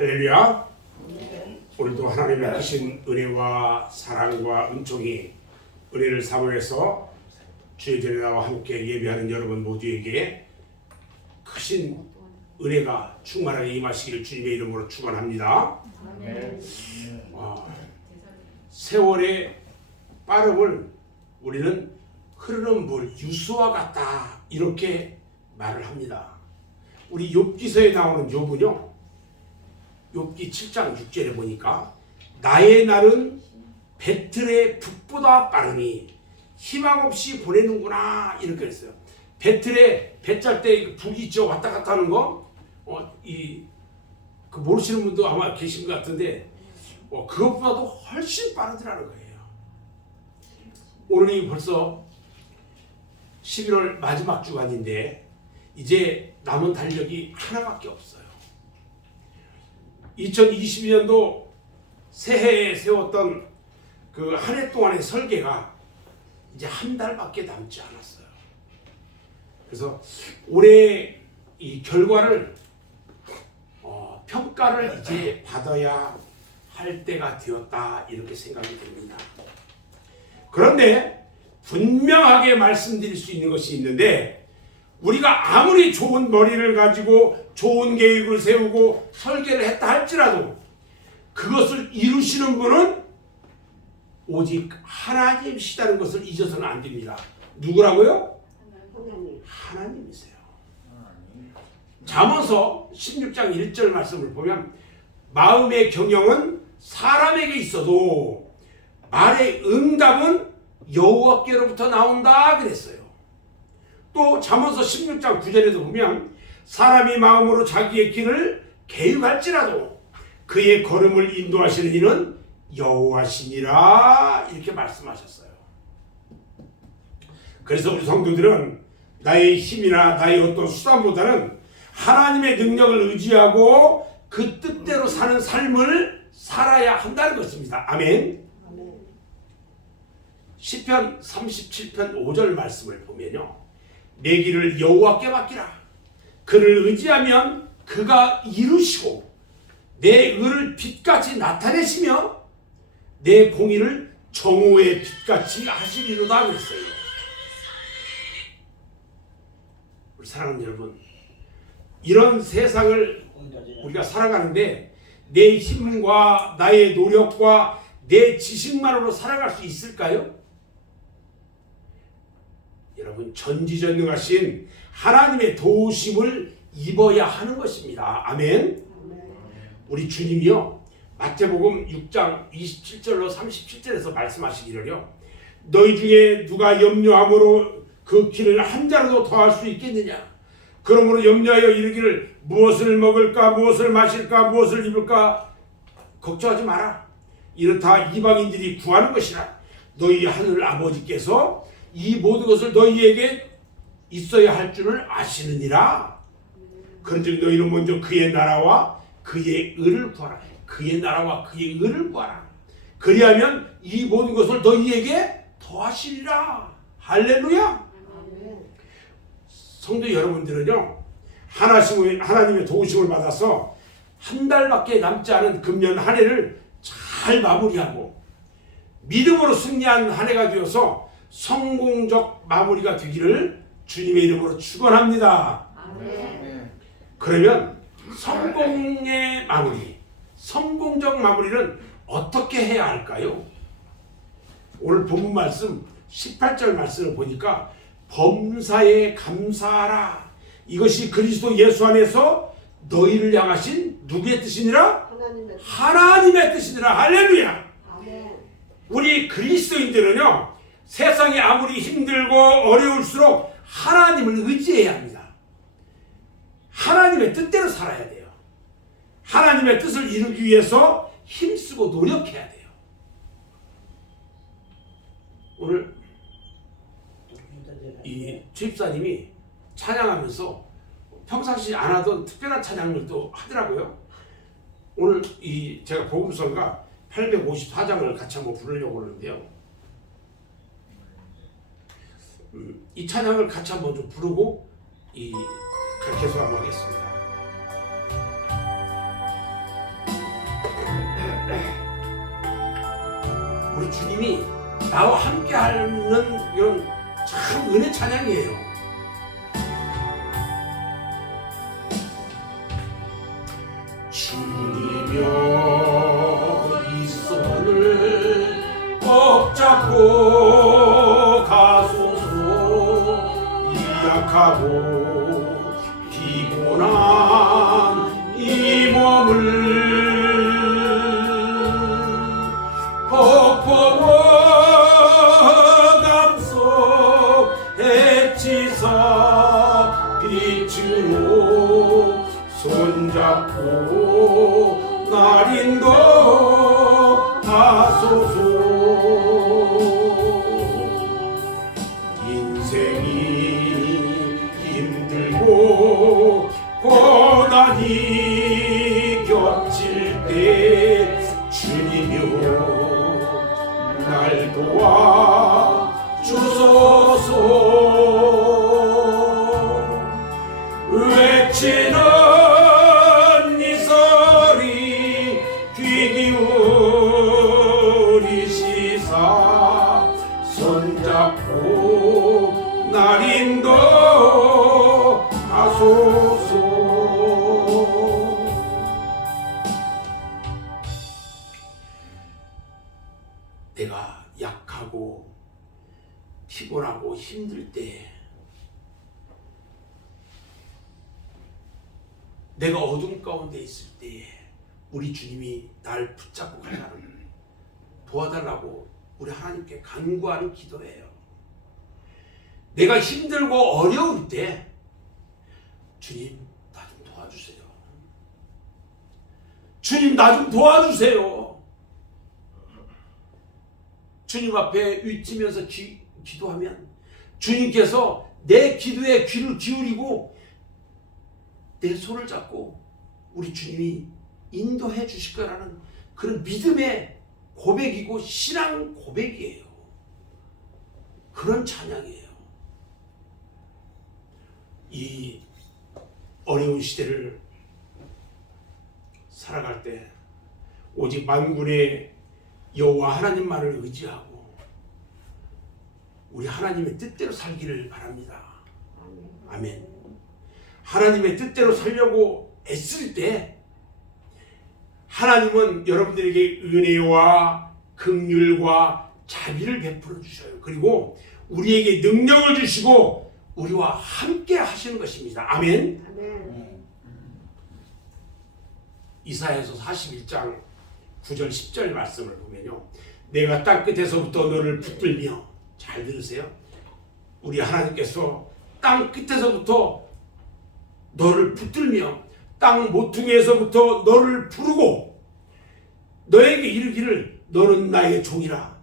할렐루야. 오늘도 하나님의 크신 은혜와 사랑과 은총이 은혜를 사모해서 주의 전에 나와 함께 예배하는 여러분 모두에게 크신 은혜가 충만하게 임하시기를 주님의 이름으로 축원합니다. 세월의 빠름을 우리는 흐르는 물 유수와 같다 이렇게 말을 합니다. 우리 욥기서에 나오는 욥은요, 욥기 7장 6절에 보니까 나의 날은 배틀의 북보다 빠르니 희망 없이 보내는구나 이렇게 했어요. 배틀에 배 짤 때 북이 있죠, 왔다 갔다 하는 거. 그 모르시는 분도 아마 계신 것 같은데 그것보다도 훨씬 빠르더라는 거예요. 오늘이 벌써 11월 마지막 주간인데 이제 남은 달력이 하나밖에 없어요. 2022년도 새해에 세웠던 그 한 해 동안의 설계가 이제 한 달밖에 남지 않았어요. 그래서 올해 이 결과를 평가를 이제 받아야 할 때가 되었다 이렇게 생각이 됩니다. 그런데 분명하게 말씀드릴 수 있는 것이 있는데, 우리가 아무리 좋은 머리를 가지고 좋은 계획을 세우고 설계를 했다 할지라도 그것을 이루시는 분은 오직 하나님이시다는 것을 잊어서는 안 됩니다. 누구라고요? 하나님이세요. 잠언서 16장 1절 말씀을 보면 마음의 경영은 사람에게 있어도 말의 응답은 여호와께로부터 나온다 그랬어요. 또 잠언서 16장 9절에도 보면 사람이 마음으로 자기의 길을 계획할지라도 그의 걸음을 인도하시는 이는 여호와시니라 이렇게 말씀하셨어요. 그래서 우리 성도들은 나의 힘이나 나의 어떤 수단보다는 하나님의 능력을 의지하고 그 뜻대로 사는 삶을 살아야 한다는 것입니다. 아멘. 시편 37편 5절 말씀을 보면요, 내 길을 여호와께 맡기라. 그를 의지하면 그가 이루시고 내 의를 빛같이 나타내시며 내 공의를 정오의 빛같이 하시리로다 그랬어요. 우리 사랑하는 여러분, 이런 세상을 우리가 살아가는데 내 힘과 나의 노력과 내 지식만으로 살아갈 수 있을까요? 여러분, 전지전능하신 하나님의 도우심을 입어야 하는 것입니다. 아멘. 우리 주님이요, 마태복음 6장 27절로 37절에서 말씀하시기를요, 너희 중에 누가 염려함으로 그 길을 한 자라도 더할 수 있겠느냐? 그러므로 염려하여 이르기를 무엇을 먹을까, 무엇을 마실까, 무엇을 입을까 걱정하지 마라. 이렇다 이방인들이 구하는 것이라. 너희 하늘 아버지께서 이 모든 것을 너희에게 있어야 할 줄을 아시느니라. 그런즉 너희는 먼저 그의 나라와 그의 의를 구하라. 그의 나라와 그의 의를 구하라. 그리하면 이 모든 것을 너희에게 더하시리라. 할렐루야. 성도 여러분들은요, 하나님의 도우심을 받아서 한 달밖에 남지 않은 금년 한 해를 잘 마무리하고 믿음으로 승리한 한 해가 되어서 성공적 마무리가 되기를 주님의 이름으로 축원합니다. 그러면 성공의 마무리, 성공적 마무리는 어떻게 해야 할까요? 오늘 본문 말씀 18절 말씀을 보니까 범사에 감사하라. 이것이 그리스도 예수 안에서 너희를 향하신 누구의 뜻이니라? 하나님의 뜻이니라. 할렐루야. 우리 그리스도인들은요, 세상이 아무리 힘들고 어려울수록 하나님을 의지해야 합니다. 하나님의 뜻대로 살아야 돼요. 하나님의 뜻을 이루기 위해서 힘쓰고 노력해야 돼요. 오늘 이 주입사님이 찬양하면서 평상시 안 하던 특별한 찬양을 또 하더라고요. 오늘 제가 복음성가 854장을 같이 한번 부르려고 하는데요. 이 찬양을 같이 한번 좀 부르고 계속 한번 하겠습니다. 우리 주님이 나와 함께 하는 이런 참 은혜 찬양이에요. 주님여 이 손을 꼭 잡고 가소서. 이 약하고 피곤한 이 몸을 감소 해치사 빛으로 손잡고 날 인도하소서. 인생이 힘들고 고난이 겹칠 때 주님이여 날 도와 주소서. 외치는 이 소리 귀 기울이시사 손잡고 날 인도하소서. 내가 약하고 피곤하고 힘들 때, 내가 어둠 가운데 있을 때에 우리 주님이 날 붙잡고 가자는, 도와달라고 우리 하나님께 간구하는 기도예요. 내가 힘들고 어려울 때 주님 나 좀 도와주세요. 주님 나 좀 도와주세요. 주님 앞에 위치면서 기도하면 주님께서 내 기도에 귀를 기울이고 내 손을 잡고 우리 주님이 인도해 주실 거라는 그런 믿음의 고백이고 신앙 고백이에요. 그런 찬양이에요. 이 어려운 시대를 살아갈 때 오직 만군의 여호와 하나님만을 의지하고 우리 하나님의 뜻대로 살기를 바랍니다. 아멘. 하나님의 뜻대로 살려고 애쓸 때 하나님은 여러분들에게 은혜와 긍휼과 자비를 베풀어 주셔요. 그리고 우리에게 능력을 주시고 우리와 함께 하시는 것입니다. 아멘. 아멘. 이사야서 41장 9절 10절 말씀을 보면요, 내가 땅 끝에서부터 너를 붙들며, 잘 들으세요, 우리 하나님께서 땅 끝에서부터 너를 붙들며 땅 모퉁이에서부터 너를 부르고 너에게 이르기를 너는 나의 종이라.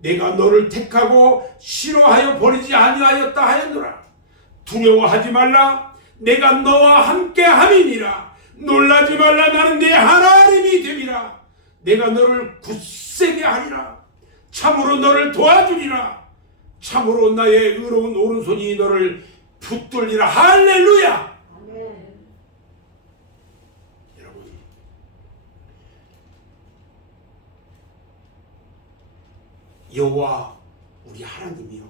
내가 너를 택하고 싫어하여 버리지 아니하였다 하였노라. 두려워하지 말라. 내가 너와 함께 함이니라. 놀라지 말라. 나는 네 하나님이 됨이라. 내가 너를 굳세게 하리라. 참으로 너를 도와주리라. 참으로 나의 의로운 오른손이 너를 붙들리라. 할렐루야. 아멘. 여러분, 여호와 우리 하나님이요,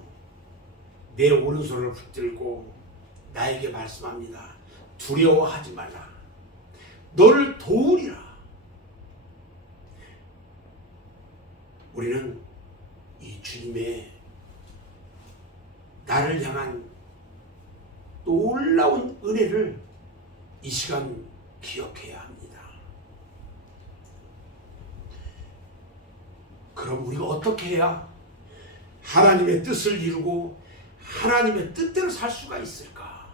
내 오른손을 붙들고 나에게 말씀합니다. 두려워하지 말라. 너를 도우리라. 우리는 이 주님의 나를 향한 놀라운 은혜를 이 시간 기억해야 합니다. 그럼 우리가 어떻게 해야 하나님의 뜻을 이루고 하나님의 뜻대로 살 수가 있을까?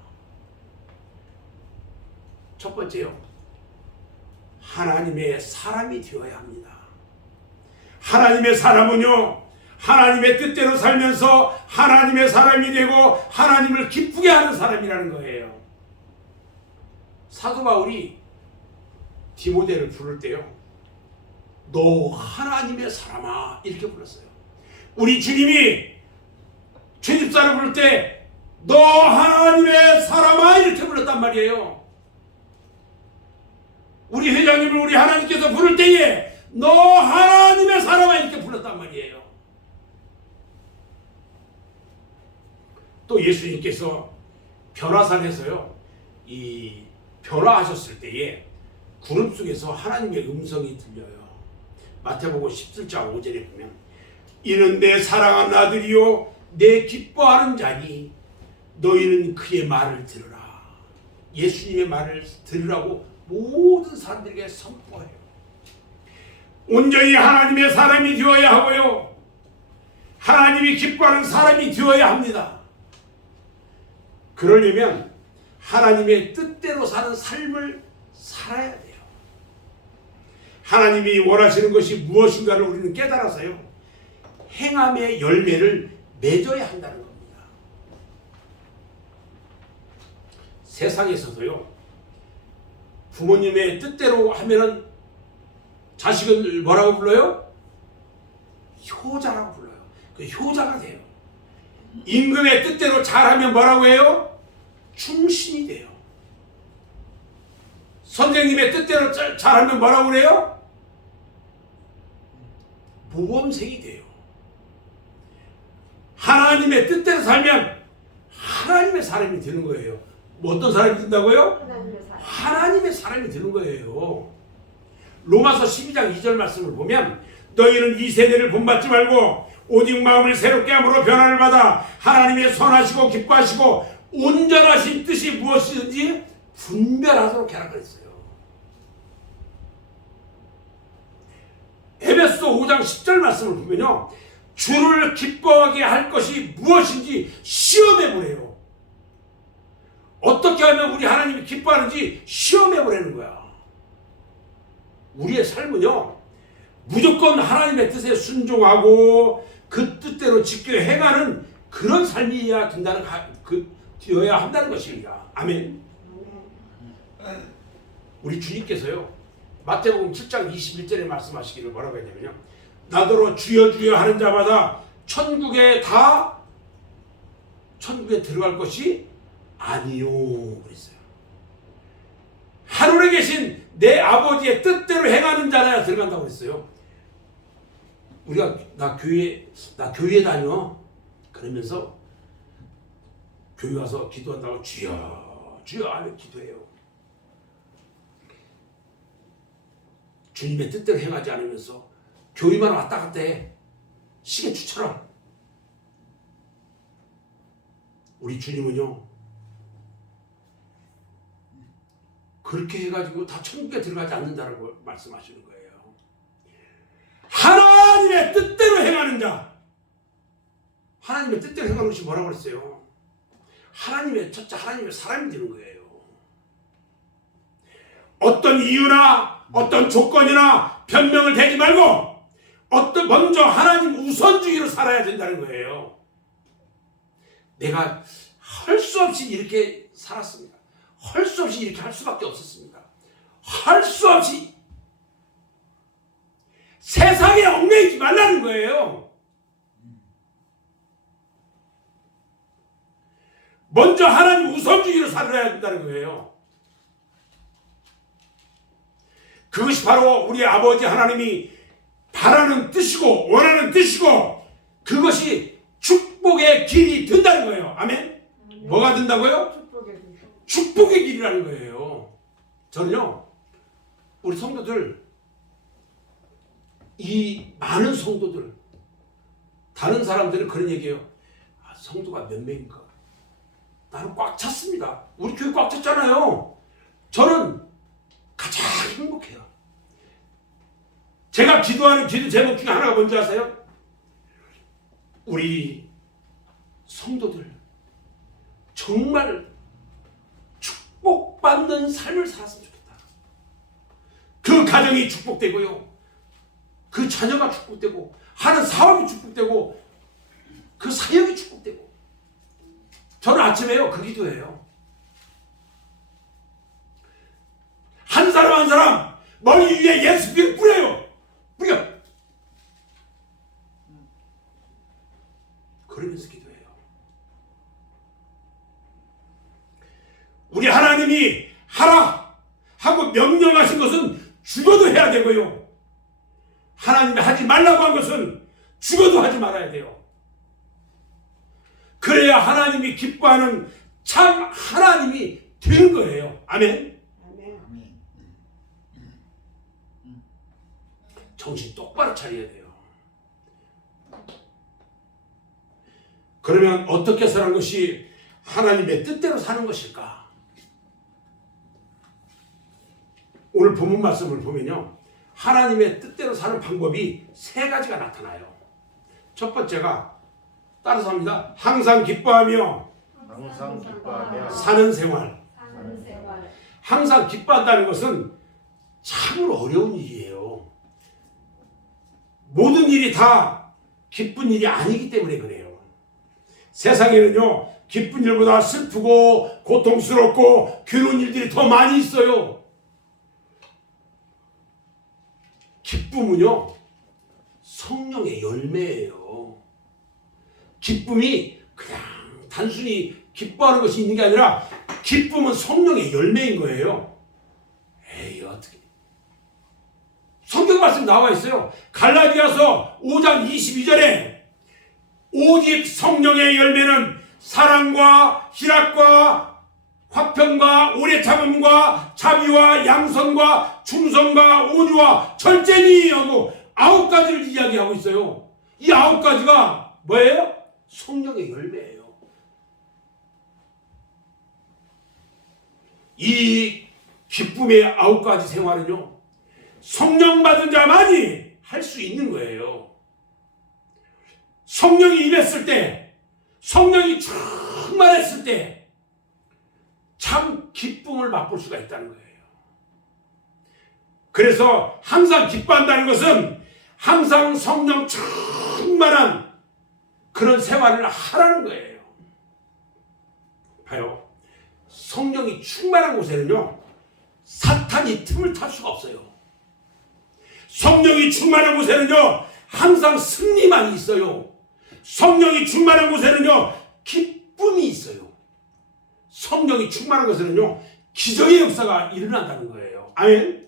첫 번째요, 하나님의 사람이 되어야 합니다. 하나님의 사람은요, 하나님의 뜻대로 살면서 하나님의 사람이 되고 하나님을 기쁘게 하는 사람이라는 거예요. 사도 바울이 디모데를 부를 때요, 너 하나님의 사람아 이렇게 불렀어요. 우리 주님이 죄집사를 부를 때 너 하나님의 사람아 이렇게 불렀단 말이에요. 우리 회장님을 우리 하나님께서 부를 때에 너 하나님의 사람아 이렇게 불렀단 말이에요. 또 예수님께서 변화산에서요, 이 변화하셨을 때에 구름 속에서 하나님의 음성이 들려요. 마태복음 17장 5절에 보면 이는 내 사랑하는 아들이요 내 기뻐하는 자니 너희는 그의 말을 들으라. 예수님의 말을 들으라고 모든 사람들에게 선포해요. 온전히 하나님의 사람이 되어야 하고요, 하나님이 기뻐하는 사람이 되어야 합니다. 그러려면 하나님의 뜻대로 사는 삶을 살아야 돼요. 하나님이 원하시는 것이 무엇인가를 우리는 깨달아서요, 행함의 열매를 맺어야 한다는 겁니다. 세상에서도요, 부모님의 뜻대로 하면은 자식을 뭐라고 불러요? 효자라고 불러요. 그 효자가 돼요. 임금의 뜻대로 잘하면 뭐라고 해요? 충신이 돼요. 선생님의 뜻대로 잘하면 뭐라고 그래요? 모범생이 돼요. 하나님의 뜻대로 살면 하나님의 사람이 되는 거예요. 뭐 어떤 사람이 된다고요? 하나님의 사람이 되는 거예요. 로마서 12장 2절 말씀을 보면 너희는 이 세대를 본받지 말고 오직 마음을 새롭게 함으로 변화를 받아 하나님의 선하시고 기뻐하시고 온전하신 뜻이 무엇이든지 분별하도록 해라 그랬어요. 에베소서 5장 10절 말씀을 보면요, 주를 기뻐하게 할 것이 무엇인지 시험해 보래요. 어떻게 하면 우리 하나님이 기뻐하는지 시험해 보라는 거야. 우리의 삶은요, 무조건 하나님의 뜻에 순종하고 그 뜻대로 지켜 행하는 그런 삶이어야 된다는 되어야 한다는 것입니다. 아멘. 우리 주님께서요, 마태복음 7장 21절에 말씀하시기를 뭐라고 했냐면요, 나더러 주여 주여 하는 자마다 천국에 들어갈 것이 아니요 그랬어요. 하늘에 계신 내 아버지의 뜻대로 행하는 자라야 들어간다고 그랬어요. 우리가 나 교회 다녀 그러면서 교회 가서 기도한다고 주여 주여 하면 기도해요. 주님의 뜻대로 행하지 않으면서 교회만 왔다 갔다 해. 시계추처럼. 우리 주님은요, 그렇게 해가지고 다 천국에 들어가지 않는다라고 말씀하시는 거예요. 하나님의 뜻대로 행하는 자. 하나님의 뜻대로 행하는 것이 뭐라고 그랬어요? 하나님의 첫째, 하나님의 사람이 되는 거예요. 어떤 이유나 어떤 조건이나 변명을 대지 말고 먼저 하나님 우선주의로 살아야 된다는 거예요. 내가 할 수 없이 이렇게 살았습니다. 할 수 없이 이렇게 할 수밖에 없었습니다. 할 수 없이 세상에 얽매이지 말라는 거예요. 먼저 하나님 우선주의로 살아야 된다는 거예요. 그것이 바로 우리 아버지 하나님이 바라는 뜻이고 원하는 뜻이고 그것이 축복의 길이 된다는 거예요. 아멘? 뭐가 된다고요? 축복의 길이라는 거예요. 저는요, 우리 성도들, 이 많은 성도들, 다른 사람들은 그런 얘기해요. 성도가 몇 명인가? 나는 꽉 찼습니다. 우리 교회 꽉 찼잖아요. 저는 가장 행복해요. 제가 기도하는 기도 제목 중에 하나가 뭔지 아세요? 우리 성도들 정말 축복받는 삶을 살았으면 좋겠다. 그 가정이 축복되고요, 그 자녀가 축복되고, 하는 사업이 축복되고, 그 사역이 축복되고. 저는 아침에요, 그 기도해요. 한 사람 한 사람 머리 위에 예수님을 뿌려요. 뿌려. 그러면서 기도해요. 우리 하나님이 하라 하고 명령하신 것은 죽어도 해야 되고요, 하나님이 하지 말라고 한 것은 죽어도 하지 말아야 돼요. 그래야 하나님이 기뻐하는 참 하나님이 되는 거예요. 아멘. 정신 똑바로 차려야 돼요. 그러면 어떻게 사는 것이 하나님의 뜻대로 사는 것일까? 오늘 본문 말씀을 보면요, 하나님의 뜻대로 사는 방법이 세 가지가 나타나요. 첫 번째가 따라서 합니다. 항상 기뻐하며 사는 생활. 항상 기뻐한다는 것은 참으로 어려운 일이에요. 모든 일이 다 기쁜 일이 아니기 때문에 그래요. 세상에는요, 기쁜 일보다 슬프고 고통스럽고 괴로운 일들이 더 많이 있어요. 기쁨은요, 성령의 열매예요. 기쁨이 그냥 단순히 기뻐하는 것이 있는 게 아니라 기쁨은 성령의 열매인 거예요. 에이, 어떻게. 성경 말씀 나와 있어요. 갈라디아서 5장 22절에 오직 성령의 열매는 사랑과 희락과 화평과 오래 참음과 자비와 양선과 충성과 온유와 절제니 하고 9가지를 이야기하고 있어요. 이 9가지가 뭐예요? 성령의 열매예요. 이 기쁨의 9가지 생활은요, 성령 받은 자만이 할 수 있는 거예요. 성령이 임했을 때, 성령이 충만했을 때 참 기쁨을 맛볼 수가 있다는 거예요. 그래서 항상 기뻐한다는 것은 항상 성령 충만한 그런 생활을 하라는 거예요. 봐요. 성령이 충만한 곳에는요, 사탄이 틈을 탈 수가 없어요. 성령이 충만한 곳에는요, 항상 승리만 있어요. 성령이 충만한 곳에는요, 기쁨이 있어요. 성령이 충만한 것에는요, 기적의 역사가 일어난다는 거예요. 아멘.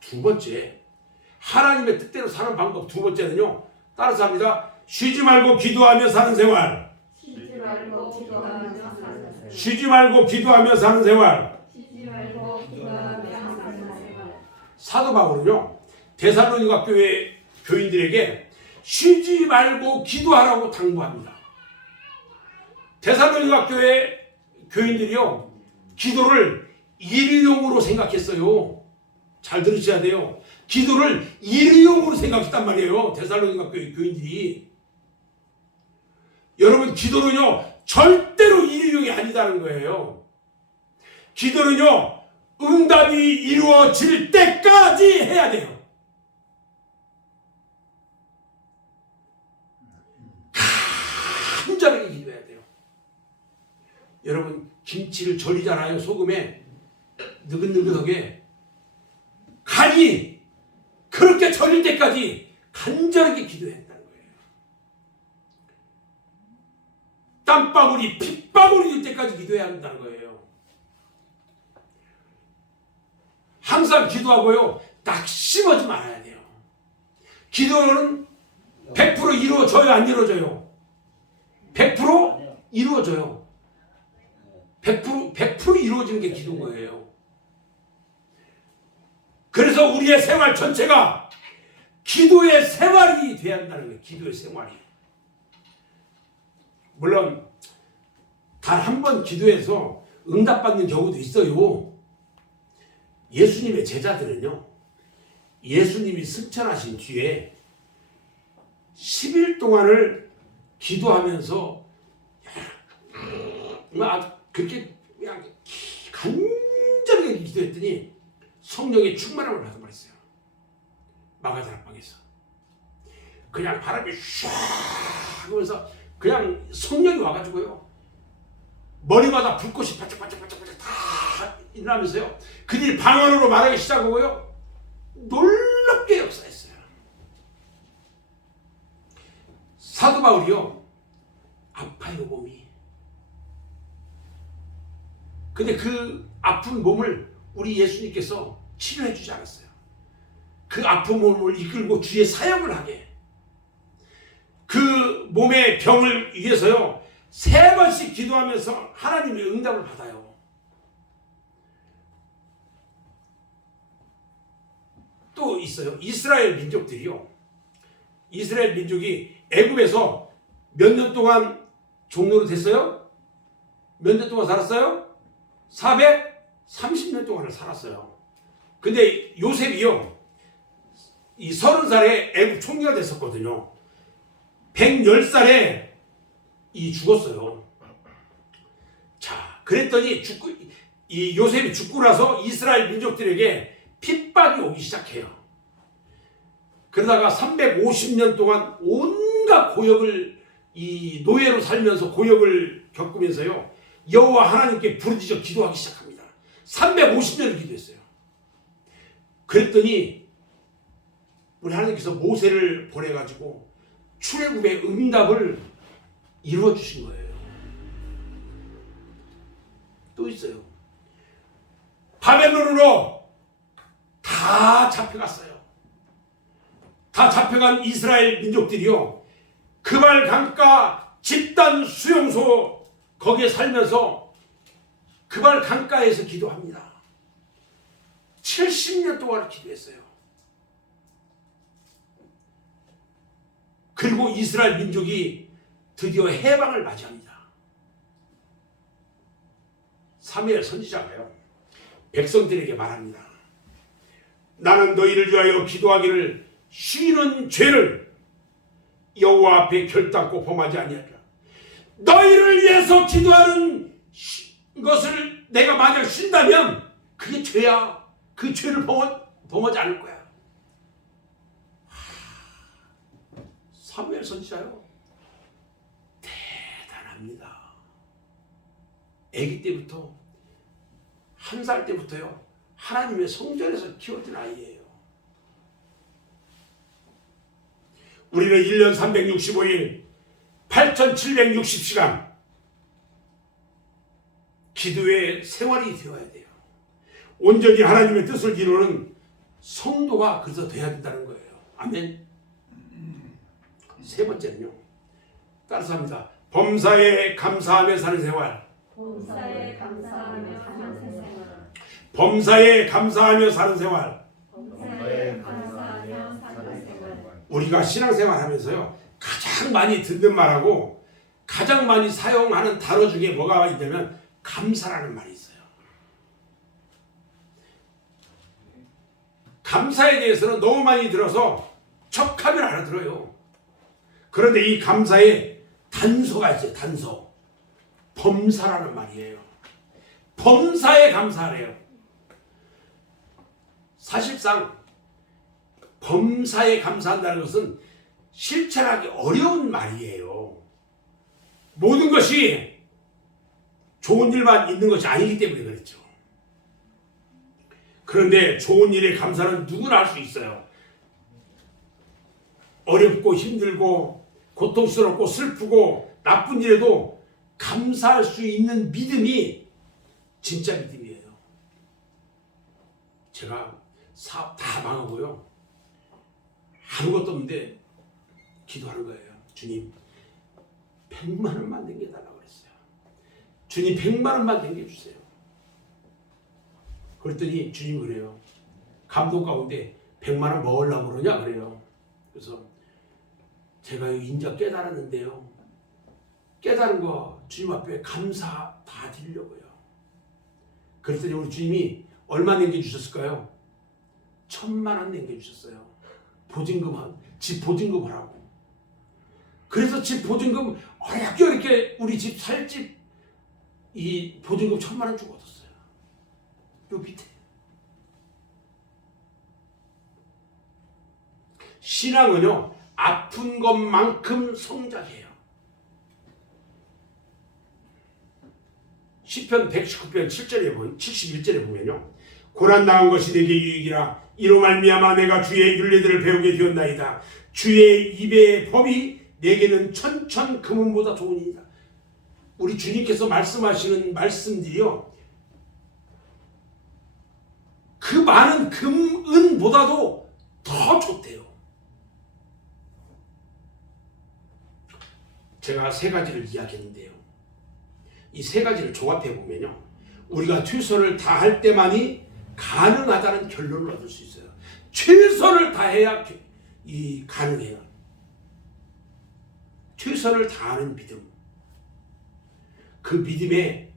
두 번째, 하나님의 뜻대로 사는 방법 두 번째는요, 따라서 합니다. 쉬지 말고 기도하며 사는 생활. 쉬지 말고 기도하며 사는 생활. 사도 바울은요, 데살로니가 교회 교인들에게 쉬지 말고 기도하라고 당부합니다. 데살로니가 교회 교인들이요, 기도를 일용으로 생각했어요. 잘 들으셔야 돼요. 기도를 일용으로 생각했단 말이에요. 데살로니가 교회 교인들이. 여러분, 기도는요, 절대로 일용이 아니다는 거예요. 기도는요, 응답이 이루어질 때까지 해야 돼요. 간절하게 기도해야 돼요. 여러분, 김치를 절이잖아요. 소금에 느긋느긋하게. 간이 그렇게 절일 때까지 간절하게 기도해야 한다는 거예요. 땀방울이 핏방울이 될 때까지 기도해야 한다는 거예요. 항상 기도하고요, 낙심하지 말아야 돼요. 기도는 100% 이루어져요, 안 이루어져요? 100% 이루어져요. 100% 이루어지는 게 기도인 거예요. 그래서 우리의 생활 전체가 기도의 생활이 돼야 한다는 거예요. 기도의 생활이. 물론 단 한 번 기도해서 응답받는 경우도 있어요. 예수님의 제자들은요, 예수님이 승천하신 뒤에 10일 동안을 기도하면서 그렇게 그냥 간절하게 기도했더니 성령의 충만함을 받은 말했어요. 마가다락방에서 그냥 바람이 샥 하면서 그냥 성령이 와가지고요, 머리마다 불꽃이 반짝반짝반짝 다 일어나면서요, 그들이 방언으로 말하기 시작하고요, 놀랍게 역사했어요. 사도 바울이요, 아파요 몸이. 근데 그 아픈 몸을 우리 예수님께서 치료해 주지 않았어요. 그 아픈 몸을 이끌고 주의 사역을 하게, 그 몸의 병을 위해서요 3번씩 기도하면서 하나님의 응답을 받아요. 또 있어요. 이스라엘 민족들이요, 이스라엘 민족이 애굽에서 몇 년 동안 종노릇 했어요? 몇 년 동안 살았어요? 430년 동안을 살았어요. 근데 요셉이요 이 30살에 애굽 총리가 됐었거든요. 110살에 이 죽었어요. 자, 그랬더니 이 요셉이 죽고 나서 이스라엘 민족들에게 핍박이 오기 시작해요. 그러다가 350년 동안 온갖 고역을, 이 노예로 살면서 고역을 겪으면서요 여호와 하나님께 부르짖어 기도하기 시작합니다. 350년을 기도했어요. 그랬더니 우리 하나님께서 모세를 보내가지고 출애굽의 응답을 이루어 주신 거예요. 또 있어요. 바벨론으로 다 잡혀갔어요. 다 잡혀간 이스라엘 민족들이요 그발 강가 집단 수용소 거기에 살면서 그발 강가에서 기도합니다. 70년 동안 기도했어요. 그리고 이스라엘 민족이 드디어 해방을 맞이합니다. 사무엘 선지자가요 백성들에게 말합니다. 나는 너희를 위하여 기도하기를 쉬는 죄를 여호와 앞에 결단코 범하지 아니하리라. 너희를 위해서 기도하는 것을 내가 만약 쉰다면 그게 죄야. 그 죄를 범하지 않을 거야. 사무엘 선지자요 대단합니다. 아기 때부터 1살 때부터요 하나님의 성전에서 키웠던 아이예요. 우리는 1년 365일 8760시간 기도의 생활이 되어야 돼요. 온전히 하나님의 뜻을 이루는 성도가 그래서 돼야 된다는 거예요. 아멘. 세 번째는요, 따라서 합니다. 범사에 감사하며 사는 생활. 범사에 감사하며 사는 생활. 범사에 감사하며 사는 생활. 범사에 감사하며 사는 생활. 우리가 신앙생활 하면서요 가장 많이 듣는 말하고 가장 많이 사용하는 단어 중에 뭐가 있냐면 감사라는 말이 있어요. 감사에 대해서는 너무 많이 들어서 척하면 알아들어요. 그런데 이 감사에 단서가 있어요. 단서. 범사라는 말이에요. 범사에 감사하래요. 사실상 범사에 감사한다는 것은 실천하기 어려운 말이에요. 모든 것이 좋은 일만 있는 것이 아니기 때문에 그렇죠. 그런데 좋은 일에 감사는 누구나 할 수 있어요. 어렵고 힘들고 고통스럽고 슬프고 나쁜 일에도 감사할 수 있는 믿음이 진짜 믿음이에요. 제가 사업 다 망하고요 아무것도 없는데 기도하는 거예요. 주님 100만 원만 남겨달라고 그랬어요. 주님 100만 원만 남겨주세요. 그랬더니 주님 그래요. 감동 가운데 100만 원 먹으려고 그러냐 그래요. 그래서 제가 인자 깨달았는데요. 깨달은 거 주님 앞에 감사 다 드리려고요. 그랬더니 우리 주님이 얼마 남겨주셨을까요? 1000만 원 남겨주셨어요. 집 보증금 하라고. 그래서 집 보증금 어렵게 우리 집 살 집 이 보증금 1000만 원 주고 얻었어요. 요 밑에. 신앙은요 아픈 것만큼 성장해요. 시편 119편 71절에 보면요 고난당한 것이 내게 유익이라 이로 말미암아 내가 주의 율례들을 배우게 되었나이다. 주의 입의 법이 내게는 천천 금은보다 좋으니이다. 우리 주님께서 말씀하시는 말씀들이요 그 많은 금은보다도 더 더 좋대요. 제가 세 가지를 이야기했는데요. 이 세 가지를 종합해 보면요, 우리가 최선을 다할 때만이 가능하다는 결론을 얻을 수 있어요. 최선을 다해야 가능해요. 최선을 다하는 믿음, 그 믿음에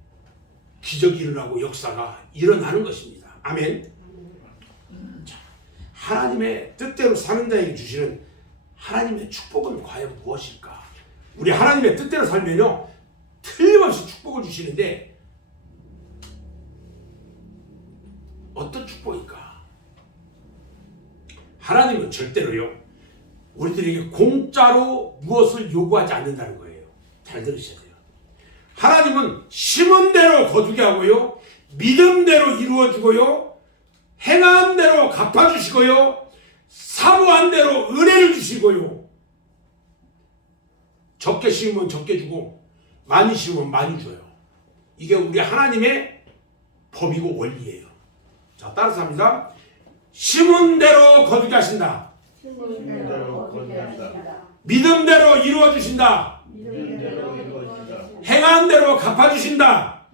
기적이 일어나고 역사가 일어나는 것입니다. 아멘. 자, 하나님의 뜻대로 사는 자에게 주시는 하나님의 축복은 과연 무엇일까? 우리 하나님의 뜻대로 살면요, 틀림없이 축복을 주시는데 어떤 축복일까? 하나님은 절대로요, 우리들에게 공짜로 무엇을 요구하지 않는다는 거예요. 잘 들으셔야 돼요. 하나님은 심은 대로 거두게 하고요, 믿음대로 이루어주고요, 행한 대로 갚아주시고요, 사모한 대로 은혜를 주시고요, 적게 심으면 적게 주고 많이 심으면 많이 줘요. 이게 우리 하나님의 법이고 원리예요. 자, 따라서 합니다. 심은 대로 거두게 하신다. 믿음대로 이루어 주신다. 행한 대로 갚아 주신다.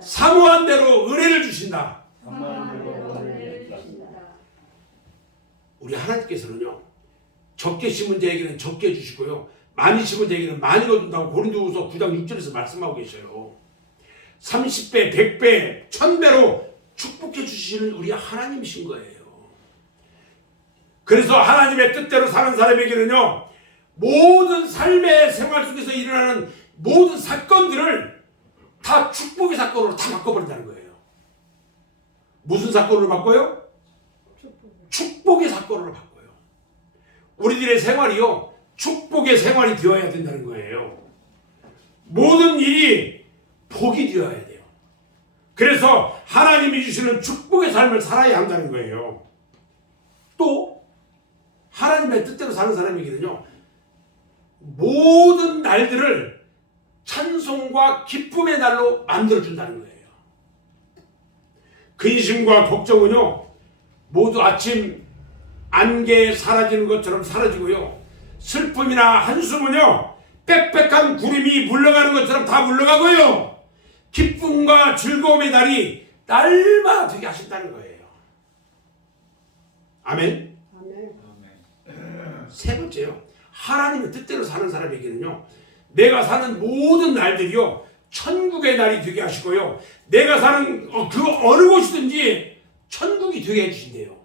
사모한 대로 은혜를 주신다. 우리 하나님께서는요, 적게 심은 자에게는 적게 주시고요, 많이 심은 자에게는 많이 거둔다고 고린도후서 9장 6절에서 말씀하고 계셔요. 30배, 100배, 1000배로 축복해 주시는 우리 하나님이신 거예요. 그래서 하나님의 뜻대로 사는 사람에게는요, 모든 삶의 생활 속에서 일어나는 모든 사건들을 다 축복의 사건으로 다 바꿔버린다는 거예요. 무슨 사건으로 바꿔요? 축복의 사건으로 바꿔요. 우리들의 생활이요, 축복의 생활이 되어야 된다는 거예요. 모든 일이 복이 되어야 돼요. 그래서 하나님이 주시는 축복의 삶을 살아야 한다는 거예요. 또 하나님의 뜻대로 사는 사람에게는요, 모든 날들을 찬송과 기쁨의 날로 만들어준다는 거예요. 근심과 걱정은요, 모두 아침 안개에 사라지는 것처럼 사라지고요, 슬픔이나 한숨은요, 빽빽한 구름이 물러가는 것처럼 다 물러가고요, 기쁨과 즐거움의 날이 날마다 되게 하신다는 거예요. 아멘. 세 번째요, 하나님의 뜻대로 사는 사람에게는요, 내가 사는 모든 날들이요, 천국의 날이 되게 하시고요, 내가 사는 그 어느 곳이든지 천국이 되게 해주신대요.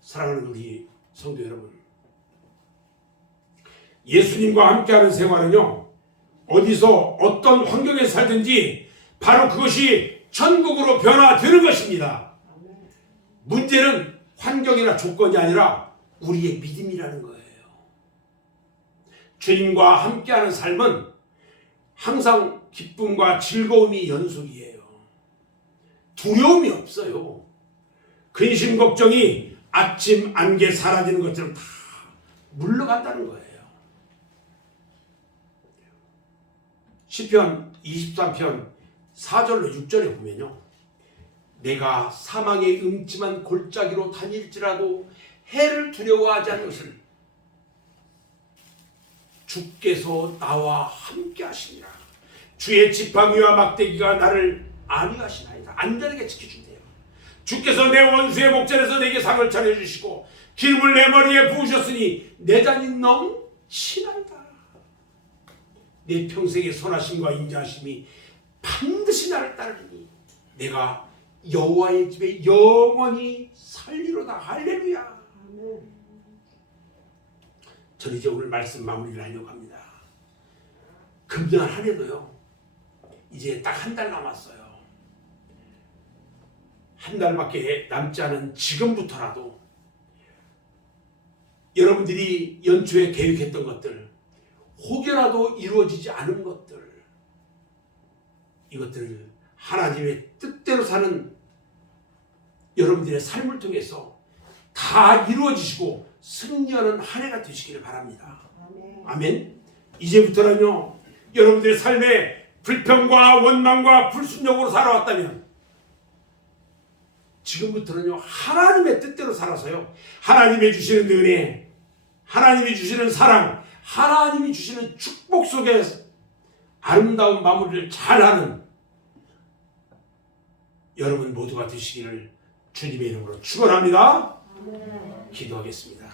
사랑하는 우리 성도 여러분, 예수님과 함께하는 생활은요, 어디서 어떤 환경에 살든지 바로 그것이 천국으로 변화되는 것입니다. 문제는 환경이나 조건이 아니라 우리의 믿음이라는 거예요. 주님과 함께하는 삶은 항상 기쁨과 즐거움이 연속이에요. 두려움이 없어요. 근심 걱정이 아침 안개 사라지는 것처럼 다 물러간다는 거예요. 시편 23편 4절로 6절에 보면요, 내가 사망의 음침한 골짜기로 다닐지라도 해를 두려워하지 않는 것을 주께서 나와 함께 하시니라. 주의 지팡이와 막대기가 나를 안위하시나이다. 안전하게 지켜준대요. 주께서 내 원수의 목전에서 내게 상을 차려주시고 기름을 내 머리에 부으셨으니 내 잔이 넘치나이다. 내 평생의 선하심과 인자하심이 반드시 나를 따르니 내가 여호와의 집에 영원히 살리로다. 할렐루야. 저는 이제 오늘 말씀 마무리를 하려고 합니다. 금년 한 해도요, 이제 딱 한 달 남았어요. 한 달밖에 남지 않은 지금부터라도 여러분들이 연초에 계획했던 것들, 혹여라도 이루어지지 않은 것들, 이것들을 하나님의 뜻대로 사는 여러분들의 삶을 통해서 다 이루어지시고 승리하는 한 해가 되시기를 바랍니다. 아멘. 이제부터는요, 여러분들의 삶에 불평과 원망과 불순종으로 살아왔다면, 여러분들의 삶에 불평과 원망과 불순종으로 살아왔다면, 여러분들의 삶에 불평과 원망과 불순종으로 살아왔다면, 여러분들의 삶에 지금부터는요 하나님의 뜻대로 살아서요 하나님의 주시는 은혜, 하나님이 주시는 사랑, 하나님이 주시는 축복 속에 아름다운 마무리를 잘하는 여러분 모두가 되시기를 주님의 이름으로 축원합니다. 기도하겠습니다.